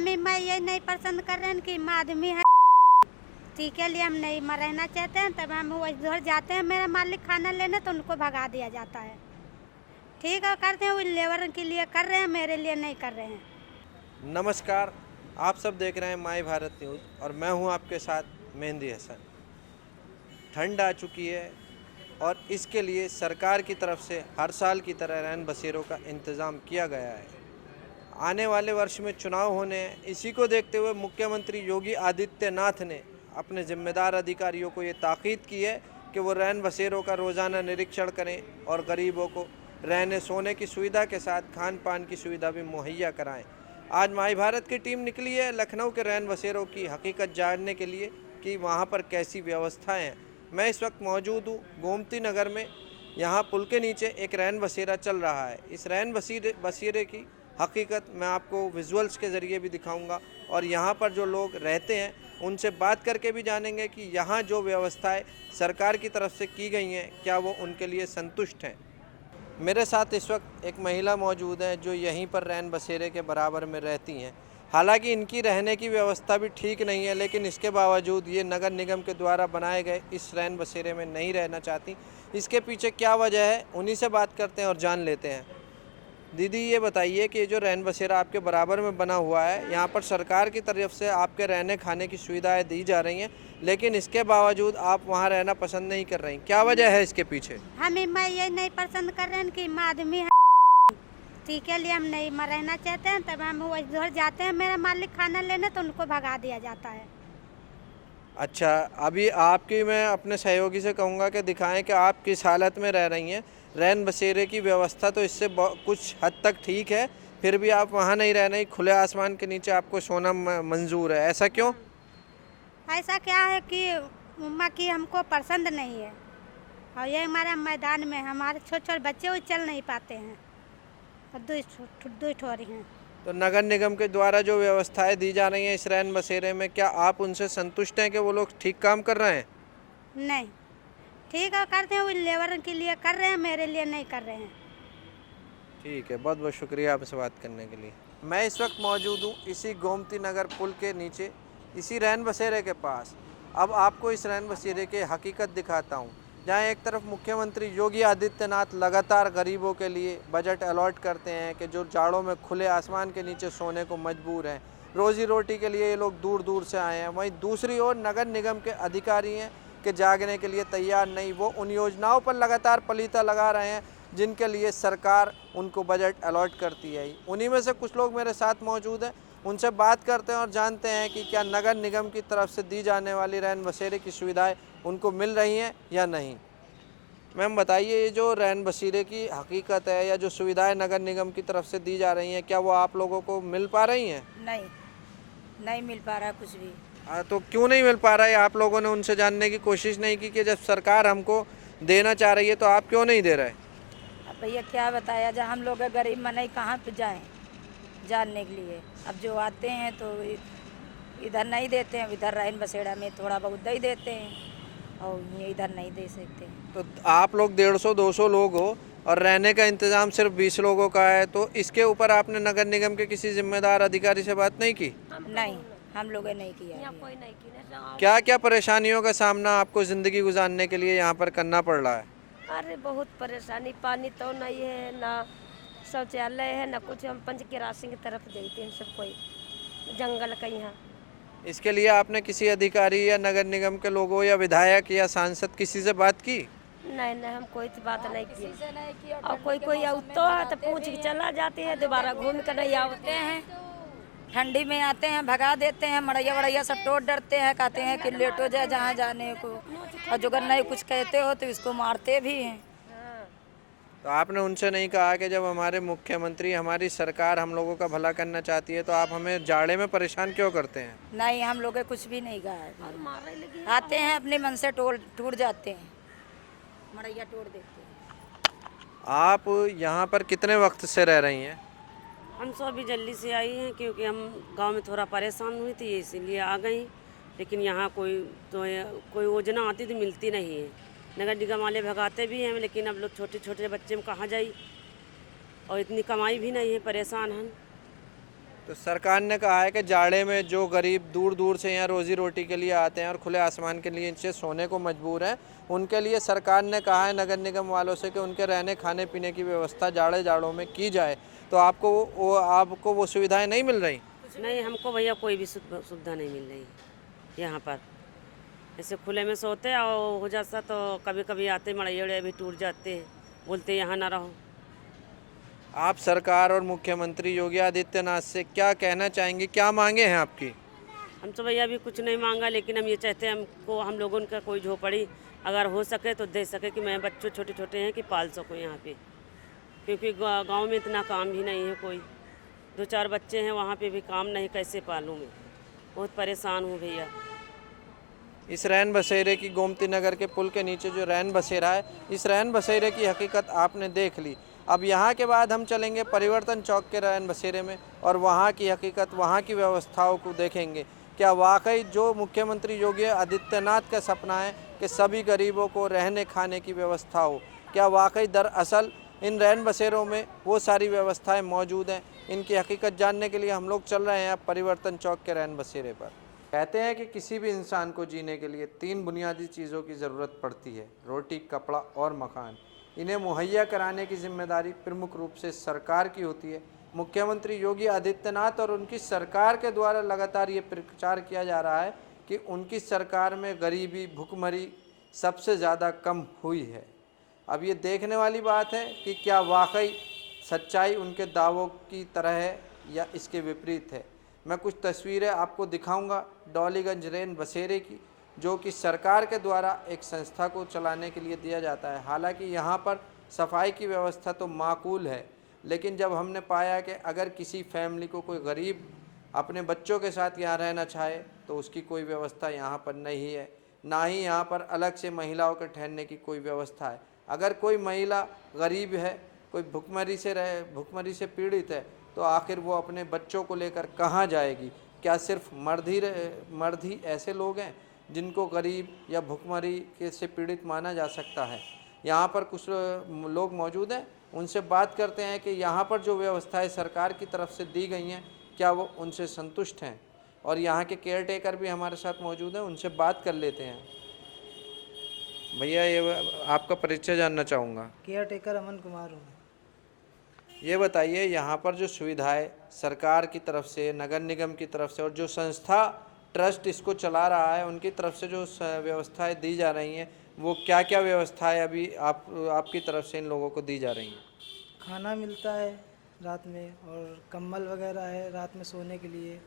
मैं ये नहीं पसंद कर रहे हैं कि हम आदमी है, ठीक है, लिए हम नहीं रहना चाहते हैं, तब हम उधर जाते हैं मेरा मालिक खाना लेने तो उनको भगा दिया जाता है। ठीक है, करते हैं, वो लेबर के लिए कर रहे हैं, मेरे लिए नहीं कर रहे हैं। नमस्कार, आप सब देख रहे हैं माई भारत न्यूज़ और मैं हूं आपके साथ मेहंदी हसन। ठंड आ चुकी है और इसके लिए सरकार की तरफ से हर साल की तरह रैन बसेरों का इंतज़ाम किया गया है। आने वाले वर्ष में चुनाव होने हैं, इसी को देखते हुए मुख्यमंत्री योगी आदित्यनाथ ने अपने जिम्मेदार अधिकारियों को ये ताकीद की है कि वो रैन बसेरों का रोज़ाना निरीक्षण करें और गरीबों को रहने सोने की सुविधा के साथ खान पान की सुविधा भी मुहैया कराएं। आज माई भारत की टीम निकली है लखनऊ के रैन बसेरों की हकीकत जानने के लिए कि वहाँ पर कैसी व्यवस्थाएं हैं। मैं इस वक्त मौजूद हूँ गोमती नगर में। यहाँ पुल के नीचे एक रैन बसेरा चल रहा है। इस रैन बसेरे की हकीकत मैं आपको विजुअल्स के ज़रिए भी दिखाऊंगा और यहाँ पर जो लोग रहते हैं उनसे बात करके भी जानेंगे कि यहाँ जो व्यवस्थाएं सरकार की तरफ से की गई हैं क्या वो उनके लिए संतुष्ट हैं। मेरे साथ इस वक्त एक महिला मौजूद है जो यहीं पर रैन बसेरे के बराबर में रहती हैं। हालांकि इनकी रहने की व्यवस्था भी ठीक नहीं है, लेकिन इसके बावजूद ये नगर निगम के द्वारा बनाए गए इस रैन बसेरे में नहीं रहना चाहती। इसके पीछे क्या वजह है, उन्हीं से बात करते हैं और जान लेते हैं। दीदी ये बताइए कि जो रैन बसेरा आपके बराबर में बना हुआ है, यहाँ पर सरकार की तरफ से आपके रहने खाने की सुविधाएं दी जा रही हैं, लेकिन इसके बावजूद आप वहाँ रहना पसंद नहीं कर रही, क्या वजह है इसके पीछे? मैं ये नहीं पसंद कर रहे हैं कि हम आदमी है, ठीक है, लिए हम नहीं रहना चाहते हैं, तब हम उधर जाते हैं मेरा मालिक खाना लेने तो उनको भगा दिया जाता है। अच्छा, अभी आपकी मैं अपने सहयोगी से कहूँगा कि दिखाएं कि आप किस हालत में रह रही हैं। रैन बसेरे की व्यवस्था तो इससे कुछ हद तक ठीक है, फिर भी आप वहाँ नहीं रह रही, खुले आसमान के नीचे आपको सोना मंजूर है, ऐसा क्यों? ऐसा क्या है कि उम्मा की हमको पसंद नहीं है, और ये हमारा मैदान में हमारे छोटे छोटे बच्चे वो चल नहीं पाते हैं और दो ठोरी हैं। तो नगर निगम के द्वारा जो व्यवस्थाएं दी जा रही हैं इस रैन बसेरे में, क्या आप उनसे संतुष्ट हैं कि वो लोग ठीक काम कर रहे हैं? नहीं, ठीक है, करते हैं, वो लेबर के लिए कर रहे हैं, मेरे लिए नहीं कर रहे हैं। ठीक है, बहुत बहुत शुक्रिया आपसे बात करने के लिए। मैं इस वक्त मौजूद हूँ इसी गोमती नगर पुल के नीचे, इसी रैन बसेरे के पास। अब आपको इस रैन बसेरे की हकीकत दिखाता हूँ, जहाँ एक तरफ मुख्यमंत्री योगी आदित्यनाथ लगातार गरीबों के लिए बजट अलॉट करते हैं कि जो जाड़ों में खुले आसमान के नीचे सोने को मजबूर हैं, रोज़ी रोटी के लिए ये लोग दूर दूर से आए हैं। वहीं दूसरी ओर नगर निगम के अधिकारी हैं कि जागने के लिए तैयार नहीं, वो उन योजनाओं पर लगातार पलीता लगा रहे हैं जिनके लिए सरकार उनको बजट अलॉट करती है। उन्हीं में से कुछ लोग मेरे साथ मौजूद हैं, उनसे बात करते हैं और जानते हैं कि क्या नगर निगम की तरफ से दी जाने वाली रैन बसेरे की सुविधाएं उनको मिल रही हैं या नहीं। मैम बताइए, ये जो रैन बसेरे की हकीकत है या जो सुविधाएं नगर निगम की तरफ से दी जा रही हैं, क्या वो आप लोगों को मिल पा रही हैं? नहीं, नहीं मिल पा रहा कुछ भी। तो क्यों नहीं मिल पा रहा है? आप लोगों ने उनसे जानने की कोशिश नहीं की कि जब सरकार हमको देना चाह रही है तो आप क्यों नहीं दे रहे? अब भैया क्या बताया जाए, हम लोग गरीब मनई कहाँ पे जाएं जानने के लिए। अब जो आते हैं तो इधर नहीं देते हैं, इधर रैन बसेरा में थोड़ा बहुत दे देते हैं और ये इधर नहीं दे सकते। तो आप लोग 150-200 लोग हो और रहने का इंतज़ाम सिर्फ 20 लोगों का है, तो इसके ऊपर आपने नगर निगम के किसी जिम्मेदार अधिकारी से बात नहीं की? नहीं, हम लोगों ने नहीं किया। क्या क्या परेशानियों का सामना आपको ज़िंदगी गुजारने के लिए यहाँ पर करना पड़ रहा है? अरे बहुत परेशानी, पानी तो नहीं है ना, शौचालय है ना कुछ। हम पंच के राशन की तरफ देते हैं सब, कोई जंगल का यहाँ। इसके लिए आपने किसी अधिकारी या नगर निगम के लोगों या विधायक या सांसद किसी से बात की? नहीं नहीं, हम कोई बात नहीं की। और कोई आउतो है तो पूछ के चला जाते हैं, दोबारा घूम कर नहीं आते हैं। ठंडी में आते हैं भगा देते हैं, मड़ैया वड़ैया सब टोट डरते हैं, कहते हैं कि लेट हो जाए जहाँ जाने को, और जो अगर नहीं कुछ कहते हो तो इसको मारते भी हैं। तो आपने उनसे नहीं कहा कि जब हमारे मुख्यमंत्री, हमारी सरकार हम लोगों का भला करना चाहती है तो आप हमें जाड़े में परेशान क्यों करते हैं? नहीं, हम लोग कुछ भी नहीं कहा है। आते हैं अपने मन से टूट जाते हैं, मड़ैया तोड़ देते हैं। आप यहाँ पर कितने वक्त से रह रही हैं? हम तो अभी जल्दी से आई हैं क्योंकि हम गांव में थोड़ा परेशान हुई थी, इसीलिए आ गई। लेकिन यहाँ कोई योजना आती तो मिलती नहीं है। नगर निगम वाले भगाते भी हैं, लेकिन अब लोग छोटे छोटे बच्चे में कहाँ जाई, और इतनी कमाई भी नहीं है, परेशान हैं। तो सरकार ने कहा है कि जाड़े में जो गरीब दूर दूर से यहाँ रोजी रोटी के लिए आते हैं और खुले आसमान के लिए इनसे सोने को मजबूर हैं, उनके लिए सरकार ने कहा है नगर निगम वालों से कि उनके रहने खाने पीने की व्यवस्था जाड़ों में की जाए। तो आपको वो सुविधाएं नहीं मिल रही? नहीं, हमको भैया कोई भी सुविधा नहीं मिल रही यहाँ पर। ऐसे खुले में सोते और हो जाता तो कभी कभी आते मड़ैया भी टूट जाते हैं, बोलते यहाँ ना रहो। आप सरकार और मुख्यमंत्री योगी आदित्यनाथ से क्या कहना चाहेंगे, क्या मांगे हैं आपकी? हम तो भैया अभी कुछ नहीं मांगा, लेकिन हम ये चाहते हैं हम लोगों का कोई झोपड़ी अगर हो सके तो दे सके कि मैं बच्चों छोटे छोटे हैं कि पाल सकूँ यहाँ पे, क्योंकि गांव में इतना काम भी नहीं है, कोई 2-4 बच्चे हैं वहाँ पे भी काम नहीं, कैसे पालूँ मैं, बहुत परेशान हूँ भैया। इस रैन बसेरे की गोमती नगर के पुल के नीचे जो रैन बसेरा है, इस रैन बसेरे की हकीकत आपने देख ली। अब यहाँ के बाद हम चलेंगे परिवर्तन चौक के रैन बसेरे में और वहाँ की हकीकत, वहाँ की व्यवस्थाओं को देखेंगे। क्या वाकई जो मुख्यमंत्री योगी आदित्यनाथ का सपना है कि सभी गरीबों को रहने खाने की व्यवस्था हो, क्या वाकई दरअसल इन रैन बसेरों में वो सारी व्यवस्थाएं मौजूद हैं? इनकी हकीकत जानने के लिए हम लोग चल रहे हैं अब परिवर्तन चौक के रैन बसेरे पर। कहते हैं कि किसी भी इंसान को जीने के लिए 3 बुनियादी चीज़ों की ज़रूरत पड़ती है, रोटी, कपड़ा और मकान। इन्हें मुहैया कराने की जिम्मेदारी प्रमुख रूप से सरकार की होती है। मुख्यमंत्री योगी आदित्यनाथ और उनकी सरकार के द्वारा लगातार ये प्रचार किया जा रहा है कि उनकी सरकार में गरीबी, भुखमरी सबसे ज़्यादा कम हुई है। अब ये देखने वाली बात है कि क्या वाकई सच्चाई उनके दावों की तरह है या इसके विपरीत है। मैं कुछ तस्वीरें आपको दिखाऊंगा डॉलीगंज रैन बसेरे की, जो कि सरकार के द्वारा एक संस्था को चलाने के लिए दिया जाता है। हालांकि यहाँ पर सफाई की व्यवस्था तो माकूल है, लेकिन जब हमने पाया कि अगर किसी फैमिली को कोई गरीब अपने बच्चों के साथ यहाँ रहना चाहे तो उसकी कोई व्यवस्था यहाँ पर नहीं है, ना ही यहाँ पर अलग से महिलाओं के ठहरने की कोई व्यवस्था है। अगर कोई महिला गरीब है, कोई भुखमरी से पीड़ित है, तो आखिर वो अपने बच्चों को लेकर कहाँ जाएगी? क्या सिर्फ मर्द ही ऐसे लोग हैं जिनको गरीब या भुखमरी से पीड़ित माना जा सकता है? यहाँ पर कुछ लोग मौजूद हैं, उनसे बात करते हैं कि यहाँ पर जो व्यवस्थाएं सरकार की तरफ से दी गई हैं, क्या वो उनसे संतुष्ट हैं। और यहाँ के केयर टेकर भी हमारे साथ मौजूद हैं, उनसे बात कर लेते हैं। भैया, ये आपका परिचय जानना चाहूँगा। केयर टेकर अमन कुमार हूँ। ये बताइए, यहाँ पर जो सुविधाएं सरकार की तरफ से, नगर निगम की तरफ से और जो संस्था ट्रस्ट इसको चला रहा है उनकी तरफ से जो व्यवस्थाएं दी जा रही हैं, वो क्या क्या व्यवस्थाएं अभी आपकी तरफ से इन लोगों को दी जा रही हैं? खाना मिलता है रात में, और कंबल वगैरह है रात में सोने के लिए।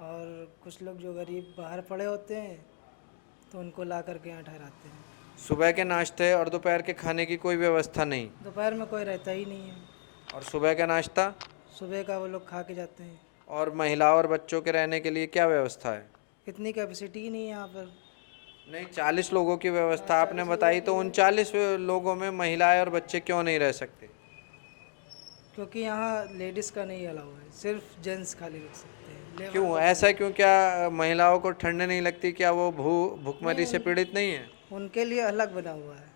और कुछ लोग जो गरीब बाहर पड़े होते हैं तो उनको ला करके यहाँ ठहराते हैं। सुबह के नाश्ते और दोपहर के खाने की कोई व्यवस्था नहीं? दोपहर में कोई रहता ही नहीं है। और सुबह का नाश्ता? सुबह का वो लोग खा के जाते हैं। और महिलाओं और बच्चों के रहने के लिए क्या व्यवस्था है? इतनी कैपेसिटी ही नहीं है यहाँ पर। नहीं, 40 लोगों की व्यवस्था आपने बताई, तो उन 40 लोगों में महिलाएं और बच्चे क्यों नहीं रह सकते? क्योंकि यहाँ लेडीज़ का नहीं अलाउ है, सिर्फ जेंट्स खाली रह सकते हैं। क्यों ऐसा क्यों? क्या महिलाओं को ठंड नहीं लगती? क्या वो भूखमरी से पीड़ित नहीं है? उनके लिए अलग बना हुआ है।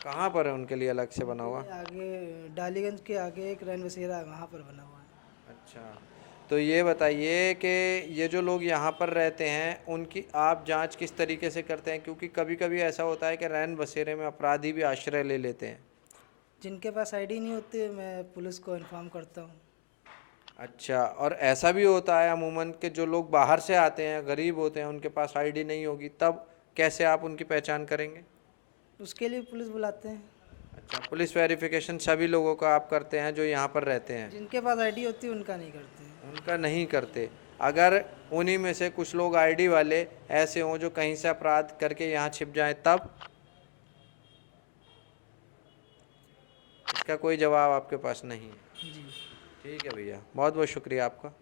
कहाँ पर है उनके लिए अलग से बना हुआ? आगे डालीगंज के आगे एक रैन बसेरा है, वहाँ पर बना हुआ है। अच्छा, तो ये बताइए कि ये जो लोग यहाँ पर रहते हैं उनकी आप जांच किस तरीके से करते हैं? क्योंकि कभी कभी ऐसा होता है कि रैन बसेरे में अपराधी भी आश्रय ले लेते हैं। जिनके पास आईडी नहीं होती, मैं पुलिस को इन्फॉर्म करता हूँ। अच्छा, और ऐसा भी होता है अमूमन कि जो लोग बाहर से आते हैं, गरीब होते हैं, उनके पास आईडी नहीं होगी, तब कैसे आप उनकी पहचान करेंगे? उसके लिए पुलिस बुलाते हैं। अच्छा, पुलिस वेरिफिकेशन सभी लोगों का आप करते हैं जो यहाँ पर रहते हैं? जिनके पास आईडी होती है उनका नहीं करते हैं। उनका नहीं करते। अगर उन्हीं में से कुछ लोग आईडी वाले ऐसे हों जो कहीं से अपराध करके यहाँ छिप जाएं, तब? इसका कोई जवाब आपके पास नहीं है? जी ठीक है भैया, बहुत बहुत शुक्रिया आपका।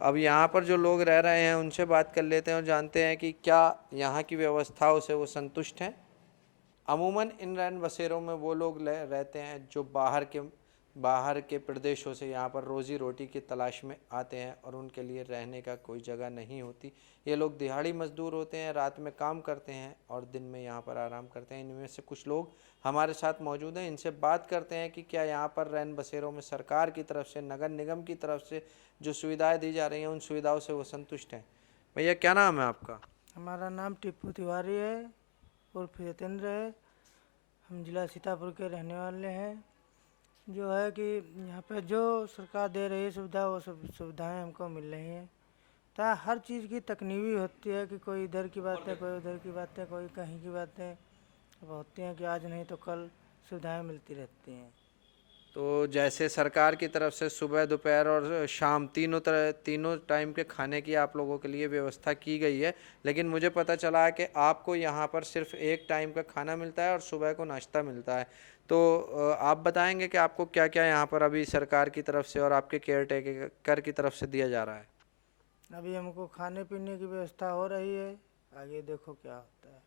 अब यहाँ पर जो लोग रह रहे हैं उनसे बात कर लेते हैं और जानते हैं कि क्या यहाँ की व्यवस्थाओं से वो संतुष्ट हैं। अमूमन इन रैन बसेरों में वो लोग रहते हैं जो बाहर के बाहर के प्रदेशों से यहाँ पर रोज़ी रोटी की तलाश में आते हैं और उनके लिए रहने का कोई जगह नहीं होती। ये लोग दिहाड़ी मजदूर होते हैं, रात में काम करते हैं और दिन में यहाँ पर आराम करते हैं। इनमें से कुछ लोग हमारे साथ मौजूद हैं, इनसे बात करते हैं कि क्या यहाँ पर रैन बसेरों में सरकार की तरफ से, नगर निगम की तरफ से जो सुविधाएँ दी जा रही हैं, उन सुविधाओं से वो संतुष्ट हैं। भैया क्या नाम है आपका? हमारा नाम टिप्पू तिवारी है उर्फ यतेंद्र है। हम जिला सीतापुर के रहने वाले हैं। जो है कि यहाँ पे जो सरकार दे रही है सुविधा, वो सब सुविधाएं हमको मिल रही हैं। तो हर चीज़ की तकनीवी होती है कि कोई इधर की बातें, कोई उधर की बातें, कोई कहीं की बातें अब होती हैं कि आज नहीं तो कल सुविधाएं मिलती रहती हैं। तो जैसे सरकार की तरफ से सुबह, दोपहर और शाम तीनों टाइम के खाने की आप लोगों के लिए व्यवस्था की गई है, लेकिन मुझे पता चला है कि आपको यहाँ पर सिर्फ एक टाइम का खाना मिलता है और सुबह को नाश्ता मिलता है। तो आप बताएंगे कि आपको क्या क्या यहाँ पर अभी सरकार की तरफ से और आपके केयर टेकर की तरफ से दिया जा रहा है? अभी हमको खाने पीने की व्यवस्था हो रही है, आगे देखो क्या होता है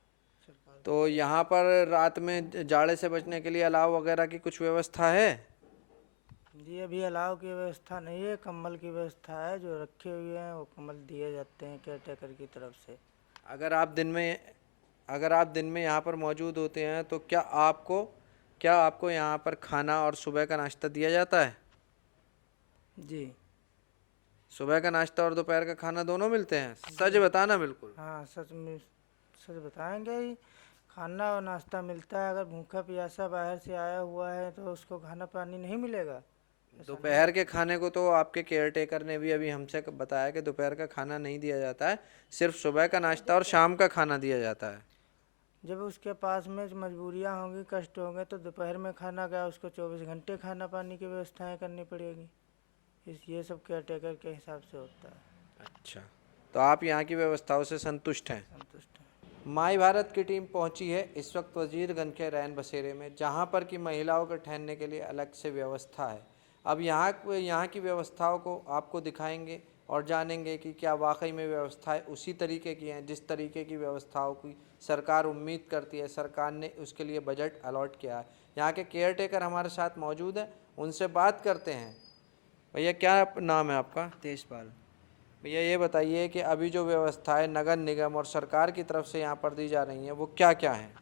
सरकार। तो यहाँ पर रात में जाड़े से बचने के लिए अलाव वगैरह की कुछ व्यवस्था है? जी अभी अलाव की व्यवस्था नहीं है, कंबल की व्यवस्था है। जो रखे हुए हैं वो कंबल दिए जाते हैं केयर टेकर की तरफ से। अगर आप दिन में यहाँ पर मौजूद होते हैं तो क्या आपको यहाँ पर खाना और सुबह का नाश्ता दिया जाता है? जी सुबह का नाश्ता और दोपहर का खाना दोनों मिलते हैं? सच बताना बिल्कुल। हाँ, सच बताएंगे ही। खाना और नाश्ता मिलता है। अगर भूखा प्यासा बाहर से आया हुआ है तो उसको खाना पानी नहीं मिलेगा। दोपहर के खाने को तो आपके केयर टेकर ने भी अभी हमसे बताया कि दोपहर का खाना नहीं दिया जाता है, सिर्फ सुबह का नाश्ता और शाम का खाना दिया जाता है। जब उसके पास में मजबूरियां होंगी, कष्ट होंगे तो दोपहर में खाना क्या, उसको 24 घंटे खाना पानी की व्यवस्थाएं करनी पड़ेगी। ये सब केयर टेकर के हिसाब से होता है। अच्छा, तो आप यहाँ की व्यवस्थाओं से संतुष्ट हैं? संतुष्ट है। माई भारत की टीम पहुंची है इस वक्त वजीरगंज के रैन बसेरे में, जहां पर कि महिलाओं के ठहरने के लिए अलग से व्यवस्था है। अब यहाँ की व्यवस्थाओं को आपको दिखाएंगे और जानेंगे कि क्या वाकई में व्यवस्थाएं उसी तरीके की हैं जिस तरीके की व्यवस्थाओं की सरकार उम्मीद करती है, सरकार ने उसके लिए बजट अलॉट किया है। यहाँ के केयर टेकर हमारे साथ मौजूद हैं, उनसे बात करते हैं। भैया क्या नाम है आपका? तेजपाल। भैया ये बताइए कि अभी जो व्यवस्थाएं नगर निगम और सरकार की तरफ से यहाँ पर दी जा रही हैं वो क्या क्या हैं?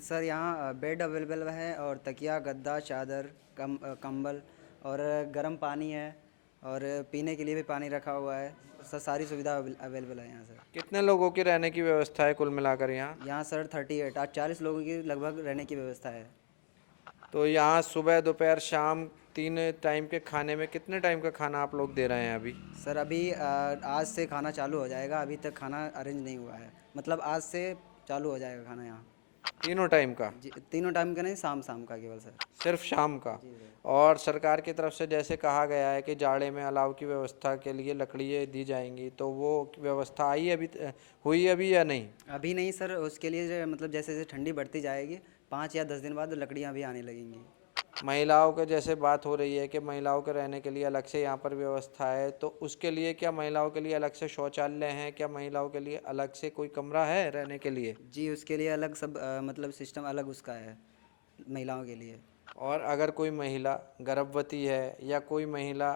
सर यहाँ बेड अवेलेबल है और तकिया, गद्दा, चादर, कंबल और गर्म पानी है और पीने के लिए भी पानी रखा हुआ है। सर सारी सुविधा अवेलेबल है यहाँ सर। कितने लोगों की रहने की व्यवस्था है कुल मिलाकर यहाँ? यहाँ सर 38 आज 40 लोगों की लगभग रहने की व्यवस्था है। तो यहाँ सुबह, दोपहर, शाम 3 टाइम के खाने में कितने टाइम का खाना आप लोग दे रहे हैं अभी? सर अभी आज से खाना चालू हो जाएगा, अभी तक खाना अरेंज नहीं हुआ है। मतलब आज से चालू हो जाएगा खाना यहाँ। तीनों टाइम का? जी, तीनों टाइम का नहीं, शाम का केवल सर। सिर्फ शाम का? और सरकार की तरफ से जैसे कहा गया है कि जाड़े में अलाव की व्यवस्था के लिए लकड़ियाँ दी जाएंगी, तो वो व्यवस्था हुई अभी या नहीं? अभी नहीं सर, उसके लिए मतलब जैसे जैसे ठंडी बढ़ती जाएगी 5 या 10 दिन बाद लकड़ियाँ भी आने लगेंगी। महिलाओं के जैसे बात हो रही है कि महिलाओं के रहने के लिए अलग से यहाँ पर व्यवस्था है, तो उसके लिए क्या महिलाओं के लिए अलग से शौचालय हैं? क्या महिलाओं के लिए अलग से कोई कमरा है रहने के लिए? जी उसके लिए अलग सब मतलब सिस्टम अलग उसका है महिलाओं के लिए। और अगर कोई महिला गर्भवती है या कोई महिला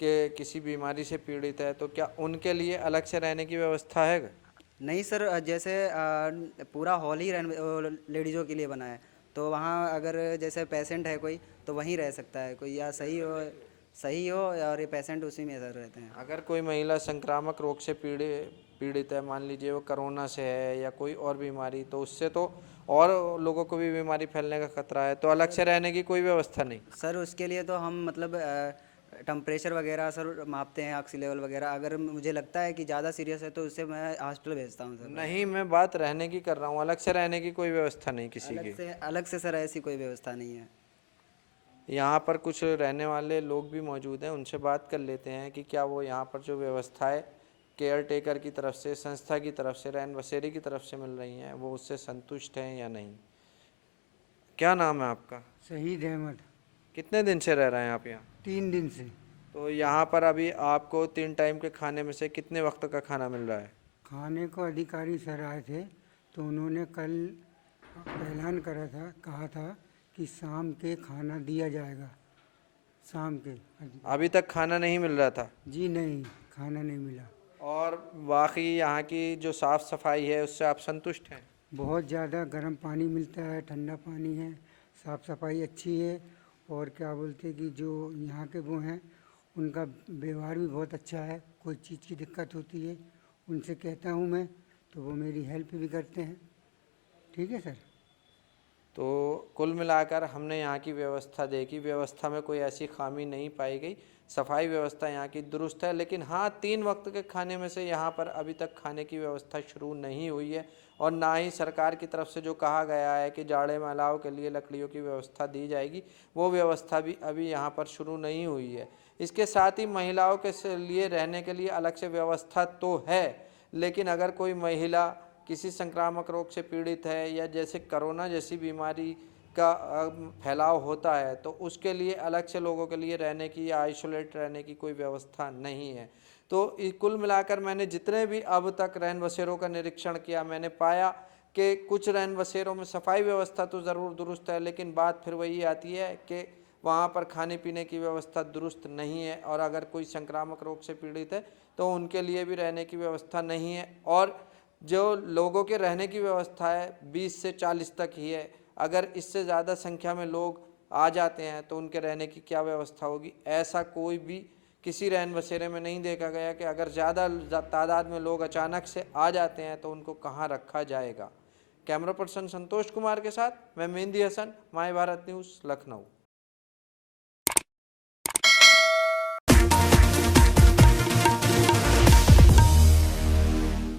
के किसी बीमारी से पीड़ित है तो क्या उनके लिए अलग से रहने की व्यवस्था है? नहीं सर, जैसे पूरा हॉल ही लेडीज़ों के लिए बना है, तो वहाँ अगर जैसे पेशेंट है कोई तो वहीं रह सकता है कोई, या सही हो और ये पेशेंट उसी में सर रहते हैं। अगर कोई महिला संक्रामक रोग से पीड़ित है, मान लीजिए वो कोरोना से है या कोई और बीमारी, तो उससे तो और लोगों को भी बीमारी फैलने का खतरा है, तो अलग से रहने की कोई व्यवस्था नहीं? सर उसके लिए तो हम मतलब टेम्परेचर वगैरह सर मापते हैं, ऑक्सी लेवल वगैरह। अगर मुझे लगता है कि ज़्यादा सीरियस है तो उससे मैं हॉस्पिटल भेजता हूँ सर। नहीं, मैं बात रहने की कर रहा हूँ, अलग से रहने की कोई व्यवस्था नहीं किसी की? अलग से सर ऐसी कोई व्यवस्था नहीं है। यहाँ पर कुछ रहने वाले लोग भी मौजूद हैं, उनसे बात कर लेते हैं कि क्या वो यहाँ पर जो व्यवस्थाएं केयर टेकर की तरफ से, संस्था की तरफ से, रैन बसेरे की तरफ से मिल रही हैं, वो उससे संतुष्ट हैं या नहीं। क्या नाम है आपका? शहीद अहमद। कितने दिन से रह रहे हैं आप यहाँ? 3 दिन से। तो यहाँ पर अभी आपको 3 टाइम के खाने में से कितने वक्त का खाना मिल रहा है? खाने को अधिकारी सर आए थे तो उन्होंने कल ऐलान कहा था कि शाम के खाना दिया जाएगा। शाम के। अभी तक खाना नहीं मिल रहा था? जी नहीं, खाना नहीं मिला। और बाकी यहाँ की जो साफ़ सफाई है उससे आप संतुष्ट हैं? बहुत ज़्यादा गर्म पानी मिलता है, ठंडा पानी है, साफ़ सफाई अच्छी है, और क्या बोलते कि जो यहाँ के वो हैं उनका व्यवहार भी बहुत अच्छा है। कोई चीज़ की दिक्कत होती है उनसे कहता हूँ मैं, तो वो मेरी हेल्प भी करते हैं। ठीक है सर। तो कुल मिलाकर हमने यहाँ की व्यवस्था देखी, व्यवस्था में कोई ऐसी खामी नहीं पाई गई, सफाई व्यवस्था यहाँ की दुरुस्त है। लेकिन हाँ, 3 वक्त के खाने में से यहाँ पर अभी तक खाने की व्यवस्था शुरू नहीं हुई है, और ना ही सरकार की तरफ से जो कहा गया है कि जाड़े महिलाओं के लिए लकड़ियों की व्यवस्था दी जाएगी, वो व्यवस्था भी अभी यहाँ पर शुरू नहीं हुई है। इसके साथ ही महिलाओं के लिए रहने के लिए अलग से व्यवस्था तो है, लेकिन अगर कोई महिला किसी संक्रामक रोग से पीड़ित है या जैसे कोरोना जैसी बीमारी का फैलाव होता है, तो उसके लिए अलग से लोगों के लिए रहने की या आइसोलेट रहने की कोई व्यवस्था नहीं है। तो कुल मिलाकर मैंने जितने भी अब तक रैन बसेरों का निरीक्षण किया, मैंने पाया कि कुछ रैन बसेरों में सफाई व्यवस्था तो ज़रूर दुरुस्त है, लेकिन बात फिर वही आती है कि वहाँ पर खाने पीने की व्यवस्था दुरुस्त नहीं है, और अगर कोई संक्रामक रोग से पीड़ित है तो उनके लिए भी रहने की व्यवस्था नहीं है। और जो लोगों के रहने की व्यवस्था है 20 से 40 तक ही है। अगर इससे ज़्यादा संख्या में लोग आ जाते हैं तो उनके रहने की क्या व्यवस्था होगी? ऐसा कोई भी किसी रैन बसेरे में नहीं देखा गया कि अगर ज़्यादा तादाद में लोग अचानक से आ जाते हैं तो उनको कहाँ रखा जाएगा। कैमरा पर्सन संतोष कुमार के साथ मैं मेहंदी हसन, माय भारत न्यूज़, लखनऊ।